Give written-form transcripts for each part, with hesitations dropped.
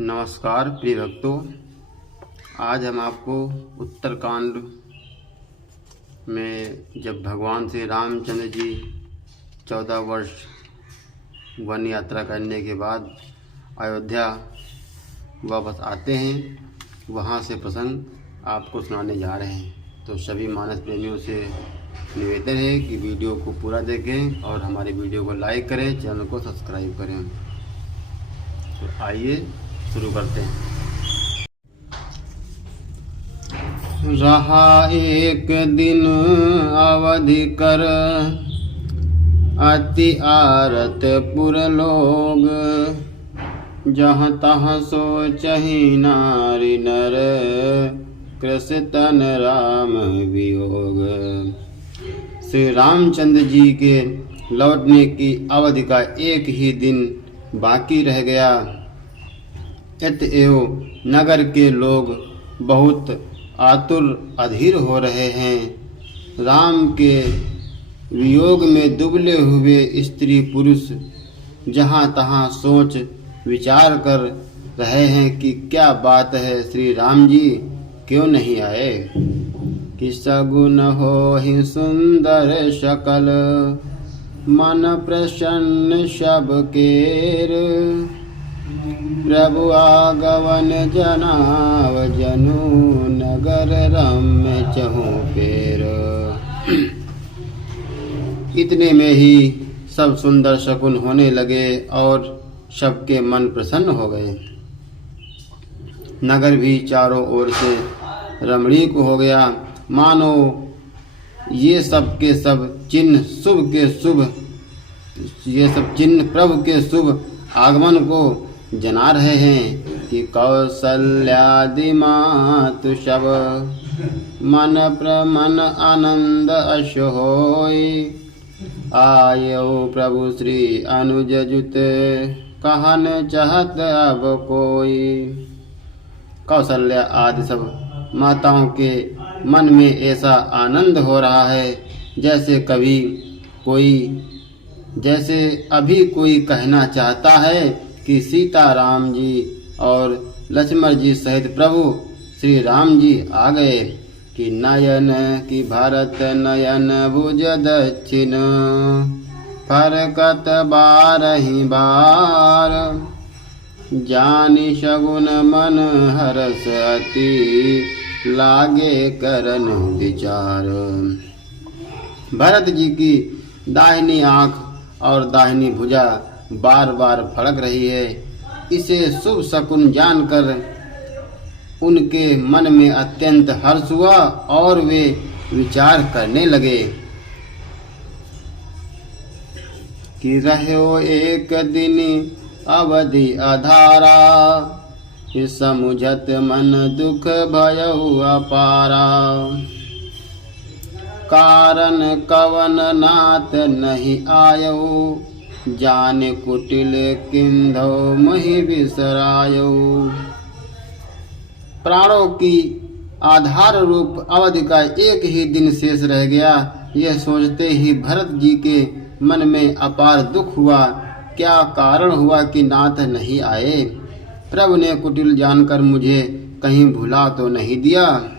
नमस्कार प्रिय भक्तों, आज हम आपको उत्तरकांड में जब भगवान श्री रामचंद्र जी 14 वर्ष वन यात्रा करने के बाद अयोध्या वापस आते हैं, वहाँ से प्रसंग आपको सुनाने जा रहे हैं। तो सभी मानस प्रेमियों से निवेदन है कि वीडियो को पूरा देखें और हमारे वीडियो को लाइक करें, चैनल को सब्सक्राइब करें। तो आइए शुरू करते हैं। रहा एक दिन अवधि कर अति आरत पुर लोग, जहाँ तहाँ सोचहि नारी नर कृष्ण तन राम वियोग। श्री रामचंद्र जी के लौटने की अवधि का एक ही दिन बाकी रह गया। अतएव नगर के लोग बहुत आतुर अधीर हो रहे हैं। राम के वियोग में दुबले हुए स्त्री पुरुष जहाँ तहाँ सोच विचार कर रहे हैं कि क्या बात है, श्री राम जी क्यों नहीं आए। कि सगुन हो ही सुंदर शकल, मन प्रसन्न सब केर। प्रभु आगवन जनाव जनु, नगर रम्य चहु पेर। इतने में ही सब सुंदर शकुन होने लगे और सबके मन प्रसन्न हो गए। नगर भी चारों ओर से रमणीक हो गया, मानो ये सब के सब चिन्ह शुभ के शुभ, ये सब चिन्ह प्रभु के शुभ आगमन को जना रहे हैं। कि कौसल्यादि मातु सब, मन प्रमन आनंद अश होय। आयो प्रभु श्री अनुज जुत, कहन चाहत अब कोई। कौशल्या आदि सब माताओं के मन में ऐसा आनंद हो रहा है जैसे अभी कोई कहना चाहता है कि सीता राम जी और लक्ष्मण जी सहित प्रभु श्री राम जी आ गए। कि नयन की भरत नयन भुज दक्षिण, फरकत बारहि बार। जानि शगुन मन हरस अति, लागे करन विचार। भरत जी की दाहिनी आंख और दाहिनी भुजा बार बार फड़क रही है। इसे शुभ शकुन जानकर उनके मन में अत्यंत हर्ष हुआ और वे विचार करने लगे। कि रहो एक दिन अवधि अधारा, समुझत मन दुख भयउ अपारा। कारण कवन नाथ नहीं आयो, जाने कुटिल किंधो मही बिसरायो। प्राणों की आधार रूप अवधि का एक ही दिन शेष रह गया। यह सोचते ही भरत जी के मन में अपार दुख हुआ। क्या कारण हुआ कि नाथ नहीं आए। प्रभु ने कुटिल जानकर मुझे कहीं भुला तो नहीं दिया।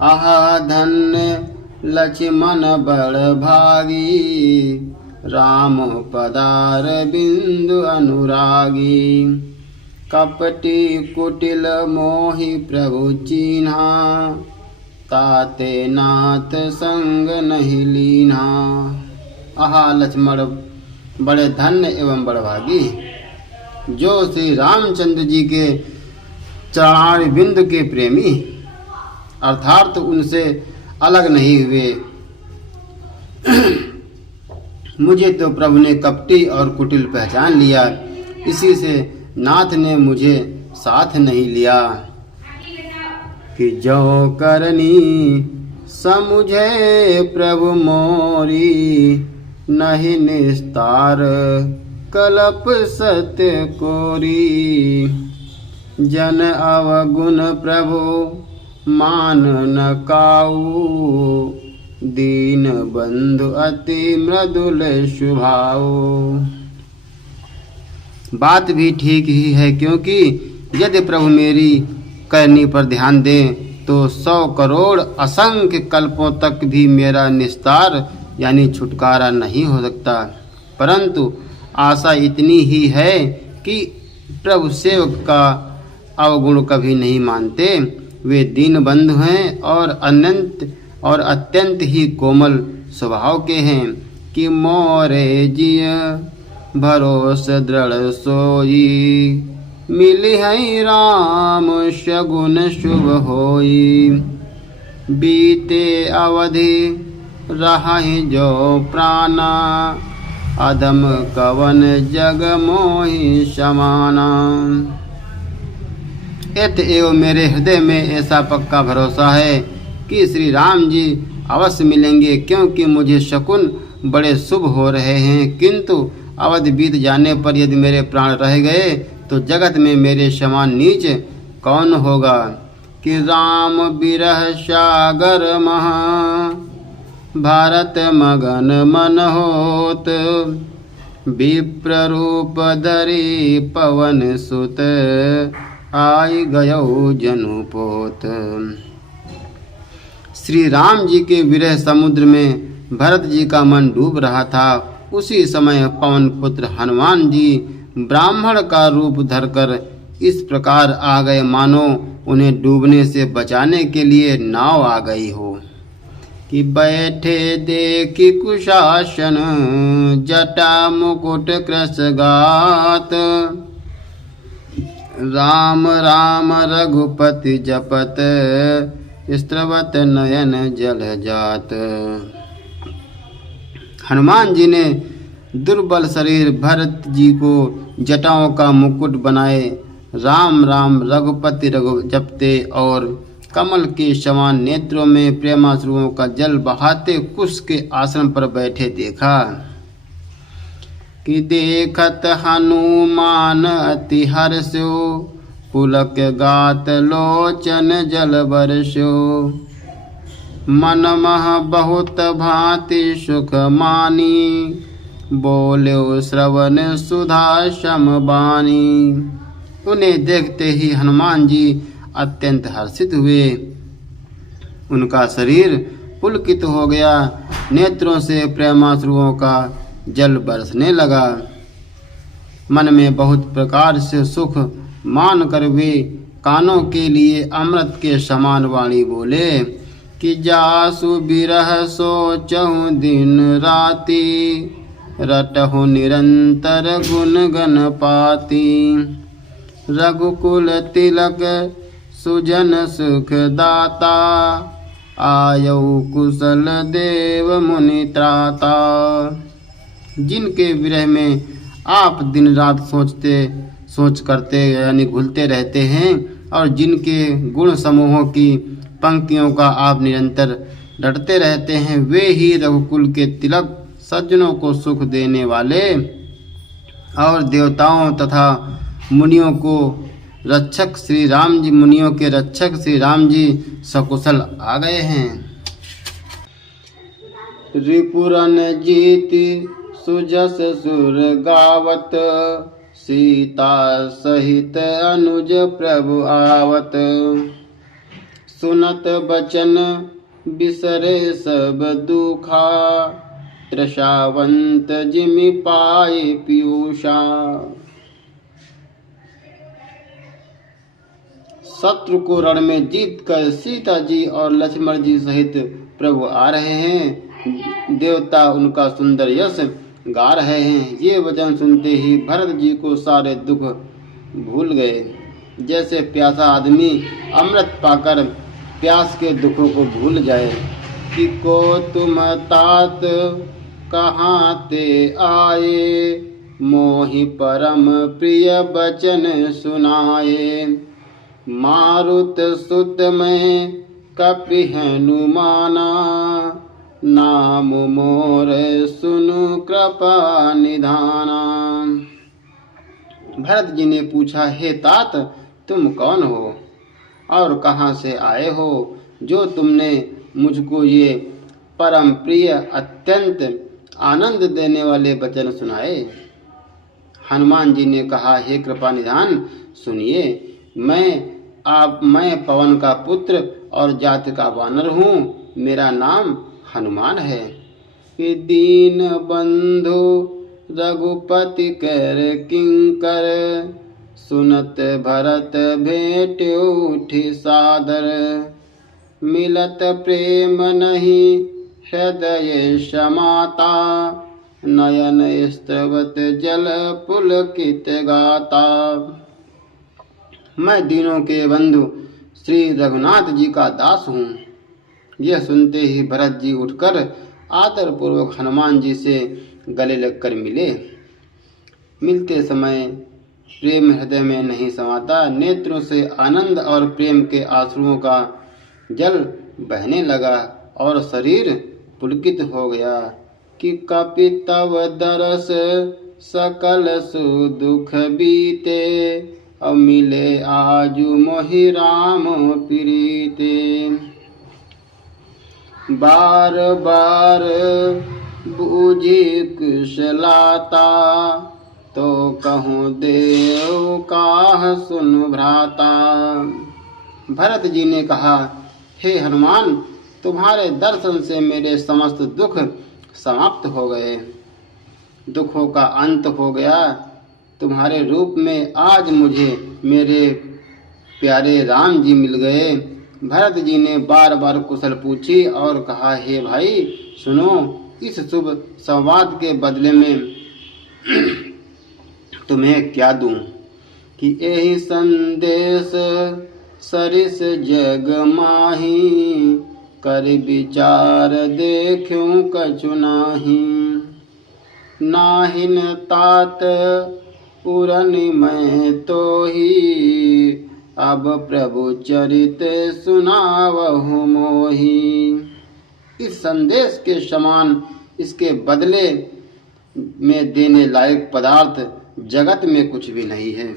आहा धन्य लक्ष्मण बड़ भागी, राम पदार बिंदु अनुरागी। कपटी कुटिल मोहि प्रभु चीन्हा, ताते नाथ संग नहीं लीन्हा। आहा लक्ष्मण बड़े धन्य एवं बड़भागी, जो श्री रामचंद्र जी के चरणारविंद बिंदु के प्रेमी अर्थात उनसे अलग नहीं हुए। मुझे तो प्रभु ने कपटी और कुटिल पहचान लिया, इसी से नाथ ने मुझे साथ नहीं लिया। कि जो करनी समुझे प्रभु मोरी, नहीं निस्तार कलप सत्य कोरी। जन अवगुण प्रभु मान न काऊ, दीन बंधु अति मृदुल स्वभाव। बात भी ठीक ही है, क्योंकि यदि प्रभु मेरी करनी पर ध्यान दें तो 100 करोड़ असंख्य कल्पों तक भी मेरा निस्तार यानी छुटकारा नहीं हो सकता। परंतु आशा इतनी ही है कि प्रभु सेवक का अवगुण कभी नहीं मानते। वे दीनबंधु हैं और अत्यंत ही कोमल स्वभाव के हैं कि मोरे जिय भरोस दृढ़ सोई, मिली है राम शगुन शुभ होई। बीते अवधि रहि जो प्राणा, अधम कवन जग मोहि समाना। एवं मेरे हृदय में ऐसा पक्का भरोसा है कि श्री राम जी अवश्य मिलेंगे, क्योंकि मुझे शकुन बड़े शुभ हो रहे हैं। किंतु अवधि बीत जाने पर यदि मेरे प्राण रह गए तो जगत में मेरे समान नीच कौन होगा। कि राम बिरह सागर महा, भारत मगन मन होत। विप्र रूप धरी पवन सुत, आई गयो जनुपोत। श्री राम जी के विरह समुद्र में भरत जी का मन डूब रहा था। उसी समय पवन पुत्र हनुमान जी ब्राह्मण का रूप धरकर इस प्रकार आ गए मानो उन्हें डूबने से बचाने के लिए नाव आ गई हो। कि बैठे देखी कुशासन, जटा मुकुट कृश गात। राम राम रघुपति जपत, स्त्रवत नयन जल जात। हनुमान जी ने दुर्बल शरीर भरत जी को जटाओं का मुकुट बनाए राम राम रघुपति रघु जपते और कमल के समान नेत्रों में प्रेमाश्रुओं का जल बहाते कुश के आसन पर बैठे देखा। कि देखत हनुमान अति हर्षो, पुलक गात लोचन जल बरसो। मन मह बहुत भांति सुख मानी, बोल्यो श्रवण सुधा सम बानी। उन्हें देखते ही हनुमान जी अत्यंत हर्षित हुए। उनका शरीर पुलकित हो गया, नेत्रों से प्रेमाश्रुओं का जल बरसने लगा। मन में बहुत प्रकार से सुख मान कर वे कानों के लिए अमृत के समान वाणी बोले। कि जासु बिरह सोचहु दिन राति, रटहु निरंतर गुण गण पाती। रघुकुल तिलक सुजन सुख दाता, आयौ कुशल देव मुनि त्राता। जिनके विरह में आप दिन रात सोच करते यानी घुलते रहते हैं और जिनके गुण समूहों की पंक्तियों का आप निरंतर रटते रहते हैं, वे ही रघुकुल के तिलक सज्जनों को सुख देने वाले और देवताओं तथा मुनियों को रक्षक श्री राम जी, मुनियों के रक्षक श्री राम जी सकुशल आ गए हैं। रिपुरन जीति सुजस सुर गावत, सीता सहित अनुज प्रभु आवत। सुनत बचन बिसरे सब दुखा, त्रसावंत जिमि पाए पीयूषा। शत्रु को रण में जीत कर सीता जी और लक्ष्मण जी सहित प्रभु आ रहे हैं। देवता उनका सुंदर यश गा रहे हैं। ये वचन सुनते ही भरत जी को सारे दुख भूल गए। जैसे प्यासा आदमी अमृत पाकर प्यास के दुखों को भूल जाए। कि को तुम तात कहाँ ते आए, मोहि परम प्रिय बचन सुनाए। मारुत सुत में कपि हनुमाना, नाम मोर सुनु कृपा निधाना। भरत जी ने पूछा, हे तात तुम कौन हो और कहाँ से आए हो, जो तुमने मुझको ये परम प्रिय अत्यंत आनंद देने वाले वचन सुनाए। हनुमान जी ने कहा, हे कृपा निधान सुनिए, मैं पवन का पुत्र और जाति का वानर हूँ। मेरा नाम हनुमान है। कि दीन बंधु रघुपति कर किंकर, सुनत भरत भेंट उठी सादर। मिलत प्रेम नहीं हृदय समाता, नयन स्त्रवत जल पुलकित गाता। मैं दीनों के बंधु श्री रघुनाथ जी का दास हूँ। यह सुनते ही भरत जी उठकर आदर पूर्वक हनुमान जी से गले लगकर मिले। मिलते समय प्रेम हृदय में नहीं समाता, नेत्रों से आनंद और प्रेम के आंसुओं का जल बहने लगा और शरीर पुलकित हो गया। कि कपि तव दरस सकल सुदुख बीते, अब मिले आजु मोहि राम प्रीते। बार बार बूझी कुशलाता, तो कहूँ देव काह सुन भ्राता। भरत जी ने कहा, हे हनुमान, तुम्हारे दर्शन से मेरे समस्त दुख समाप्त हो गए, दुखों का अंत हो गया। तुम्हारे रूप में आज मुझे मेरे प्यारे राम जी मिल गए। भरत जी ने बार बार कुशल पूछी और कहा, हे भाई सुनो, इस शुभ संवाद के बदले में तुम्हें क्या दूं। कि यही संदेश सरिस जग माही, कर विचार देखूं कछु नाही। नाहिन तात पुरन मैं तो ही, अब प्रभु चरित सुनावहु मोही। इस संदेश के समान इसके बदले में देने लायक पदार्थ जगत में कुछ भी नहीं है।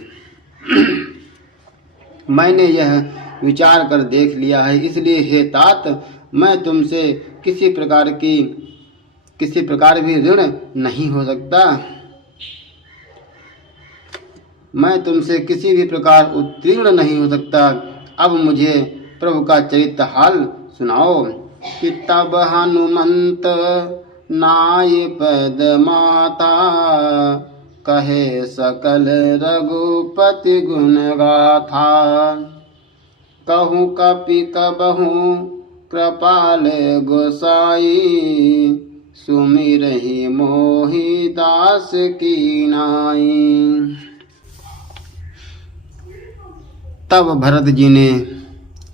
मैंने यह विचार कर देख लिया है, इसलिए हे तात, मैं तुमसे किसी प्रकार भी ऋण नहीं हो सकता। मैं तुमसे किसी भी प्रकार उत्तीर्ण नहीं हो सकता। अब मुझे प्रभु का चरित्र हाल सुनाओ। कि तब हनुमंत नाय पद माता, कहे सकल रघुपति गुण गाथा। कहूँ कपि कबहू कृपाल गोसाई, सुमिरहि मोहि दास की नाई।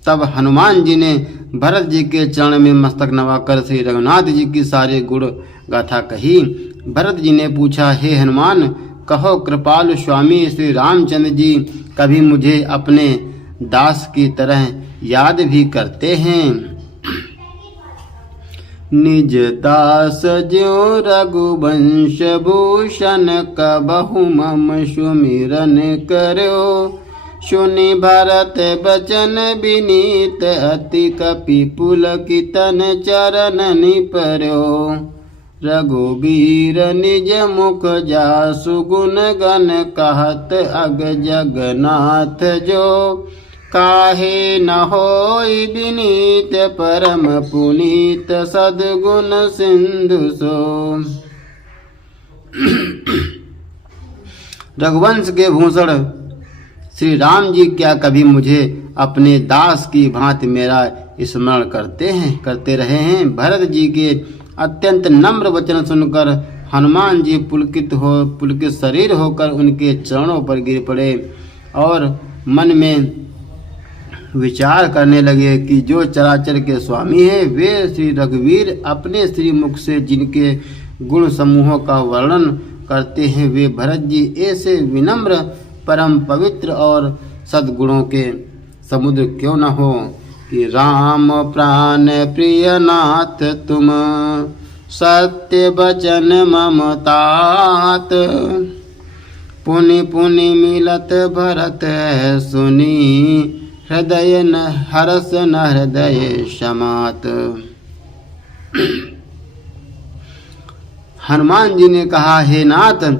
तब हनुमान जी ने भरत जी के चरण में मस्तक नवाकर श्री रघुनाथ जी की सारे गुण गाथा कही। भरत जी ने पूछा, हे हनुमान, कहो कृपालु स्वामी श्री रामचंद्र जी कभी मुझे अपने दास की तरह याद भी करते हैं। निज दास ज्यों रघुवंश भूषण, कबहु मम सुमिरन करो। सुनि भरत बचन विनीत, अति कपि पुलकितन चरणनि पर्यो। रघुबीर निज मुख जासु गुण गण, कहत अग जगन्नाथ जो। काहे न होई विनीत, परम पुनीत सद्गुण सिंधु सो। रघुवंश के भूषण श्री राम जी क्या कभी मुझे अपने दास की भांति मेरा स्मरण करते रहे हैं। भरत जी के अत्यंत नम्र वचन सुनकर हनुमान जी पुलकित शरीर होकर उनके चरणों पर गिर पड़े और मन में विचार करने लगे कि जो चराचर के स्वामी हैं वे श्री रघुवीर अपने श्री मुख से जिनके गुण समूहों का वर्णन करते हैं, वे भरत जी ऐसे विनम्र परम पवित्र और सद्गुणों के समुद्र क्यों न हो। कि राम प्राण प्रिय नाथ तुम, सत्य वचन मम तात। पुनि पुनि मिलत भरत सुनी, हृदय न हरस न हृदय समात। हनुमान जी ने कहा, हे नाथ,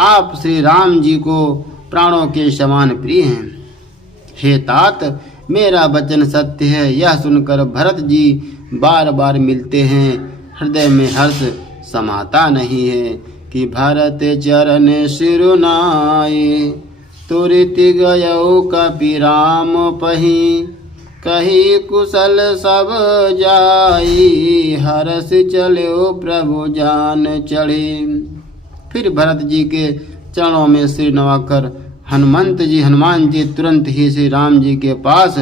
आप श्री राम जी को प्राणों के समान प्रिय हैं। हे तात, मेरा वचन सत्य है, यह सुनकर भरत जी बार बार मिलते हैं। हृदय में हर्ष समाता नहीं है कि भरत चरण सिरुनाए। तुरत गयो कपि राम पही, कही कुशल सब जाई। हरस चलो प्रभु जान चढ़े। फिर भरत जी के चरणों में सिर नवाकर हनुमान जी तुरंत ही श्री राम जी के पास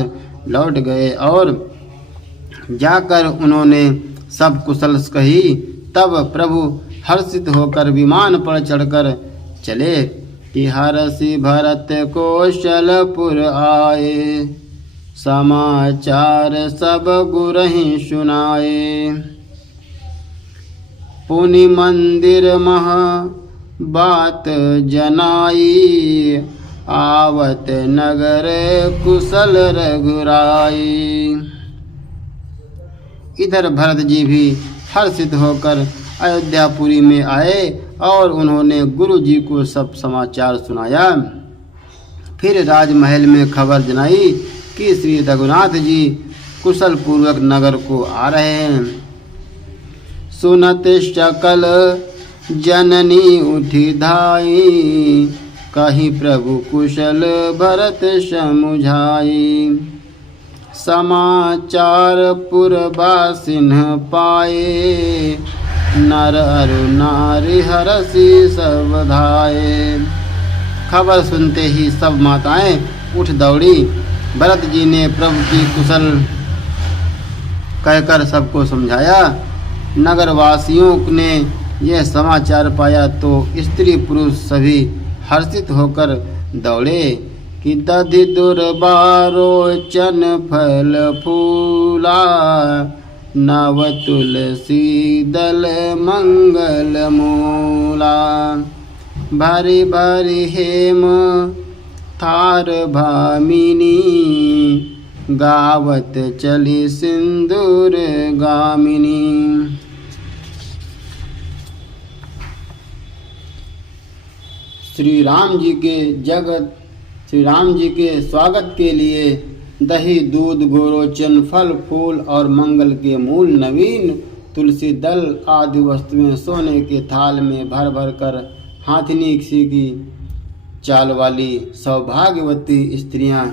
लौट गए और जाकर उन्होंने सब कुशल कही। तब प्रभु हर्षित होकर विमान पर चढ़कर चले कि हरषि भरत कौशलपुर आए। समाचार सब गुरहि सुनाए। पुनि मंदिर मह बात जनाई। आवत नगर कुशल रघुराई। इधर भरत जी भी हर्षित होकर अयोध्यापुरी में आए और उन्होंने गुरु जी को सब समाचार सुनाया। फिर राजमहल में खबर जनाई कि श्री रघुनाथ जी कुशल पूर्वक नगर को आ रहे हैं। सुनत सकल जननी उठी धाई। कहीं प्रभु कुशल भरत समुझाई। समाचार पुरवासिन पाए। नर अरु नारी हरषि सब धाये। खबर सुनते ही सब माताएं उठ दौड़ी। भरत जी ने प्रभु की कुशल कहकर सबको समझाया। नगरवासियों ने यह समाचार पाया तो स्त्री पुरुष सभी हर्षित होकर दौड़े कि दधि दुर्बारोचन फल फूला। नव तुलसी दल मंगल मूला। भारी भारी हेम थार भामिनी। गावत चली सिंदूर गामिनी। श्री राम जी के स्वागत के लिए दही दूध गोरोचन फल फूल और मंगल के मूल नवीन तुलसी दल आदि वस्तुएं सोने के थाल में भर भर कर हाथिनी की चाल वाली सौभाग्यवती स्त्रियां